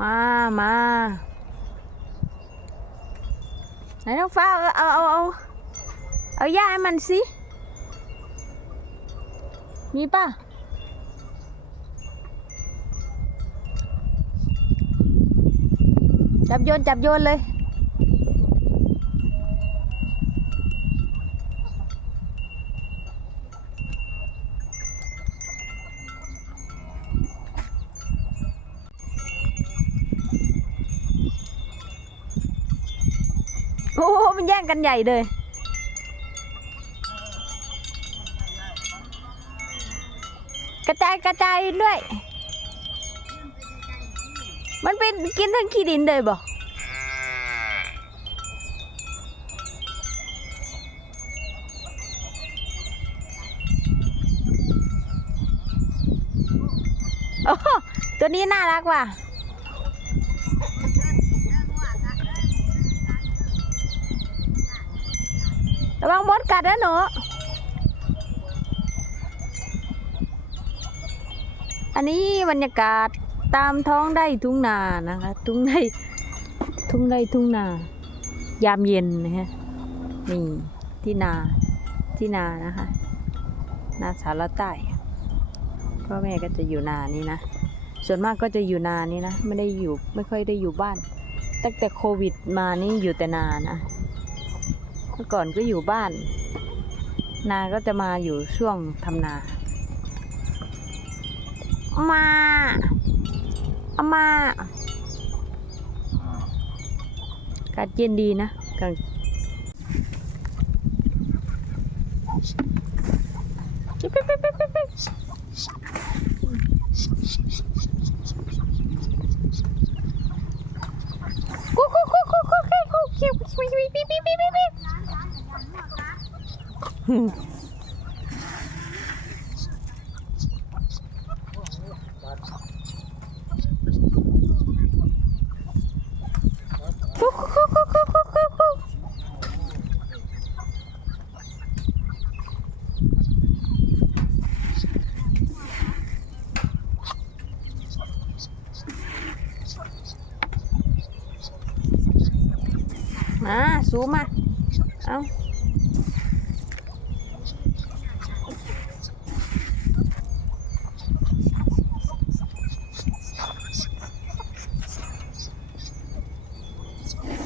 มามาไหนน้องฟ้าเอาเอาเอาเอาเอาย่าให้มันสิมีป่ะจับโยนจับโยนเลย โอ้มันแย่งกันใหญ่เลย กระจายกระจายด้วย มันเป็นกินทั้งขี้ดินเลยบ่โอ้ตัวนี้น่ารักว่ะ ระวังมดกัดนะหนูอันนี้บรรยากาศตามท้องได้ทุ่งนานะคะ ทุ่งไร่ทุ่งไร่ทุ่งนา ยามเย็นนะฮะนี่ที่นาที่นานะคะนาสารใต้พ่อแม่ก็จะอยู่นานี้นะส่วนมากก็จะอยู่นานี้นะ ไม่ได้อยู่ไม่ค่อยได้อยู่บ้าน ตั้งแต่โควิดมานี่อยู่แต่นานะ เมื่อก่อนก็อยู่บ้าน นาก็จะมาอยู่ช่วงทำนา มาเอามาอากาศเย็นดีนะกลางกุ๊ก มาซูมา เอา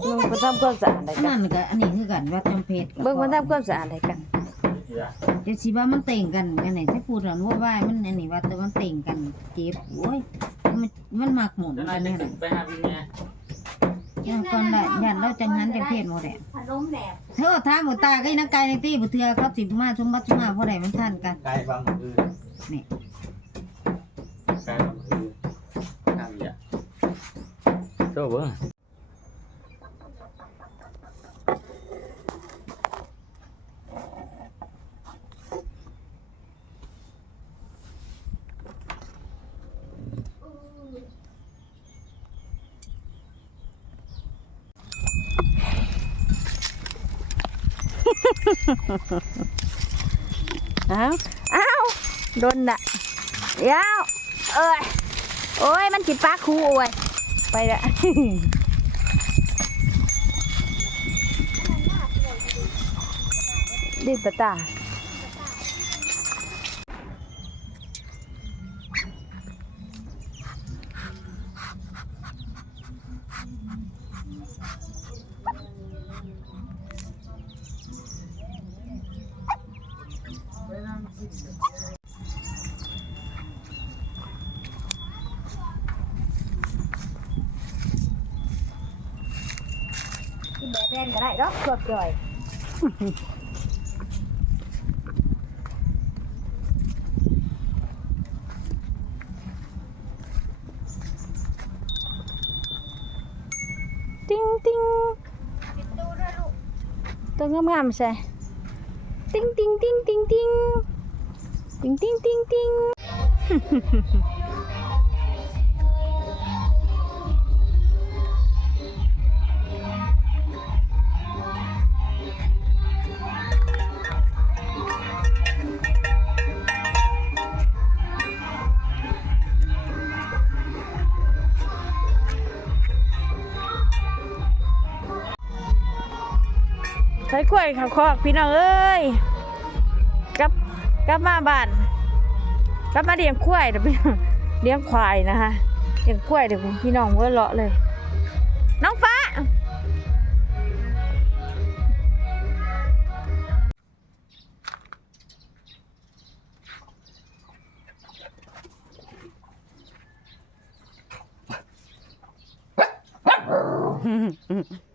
เบิ่งมาทำความสะอาดอะไรกันนั่นก็อันนี้คือกันว่าจำเพชรเบิ่งมาทำความสะอาดอะไรกัน เดี๋ยวสิว่ามันเต่งกันกันไหนที่พูดกันว่าว่ามันอันนี้ว่าแต่มันเต่งกันเจ็บโอ้ยมันมันมักหมุนจะกันายนจะนี่ถึละงไปหาพี่แม่ยังก่อนละยันเราจังหันจังเพศหมดแหละ พัดลมแบบเธอถามหมดตาก็อีนักกายในตี้บ่เทือครับสิมาชุมบัดชมมาบ่ได้มันทันกันไกลบางมือนี่ไกลบางมือทำอย่าโซ่เบิ้ง อ้าวอ้าวโดนน่ะยาวเอ้ยโอ้ยมันจิปลาคูโอ้ยไปละดิปตา Bé đen cái này đó cực rồi. Ting ting Tôi ngâm ngầm xe Ting ting ting ting ting ติ้งติ้งติ้งติ้งใช้กล้วยขับคอกพี่น้องเอ้ย กลับมาบ้านกลับมาเลี้ยงควายเดี๋ยวพี่น้องเลี้ยงควายนะคะเลี้ยงควายเดี๋ยวพี่น้องเว้อเลาะเลย น้องฟ้าเ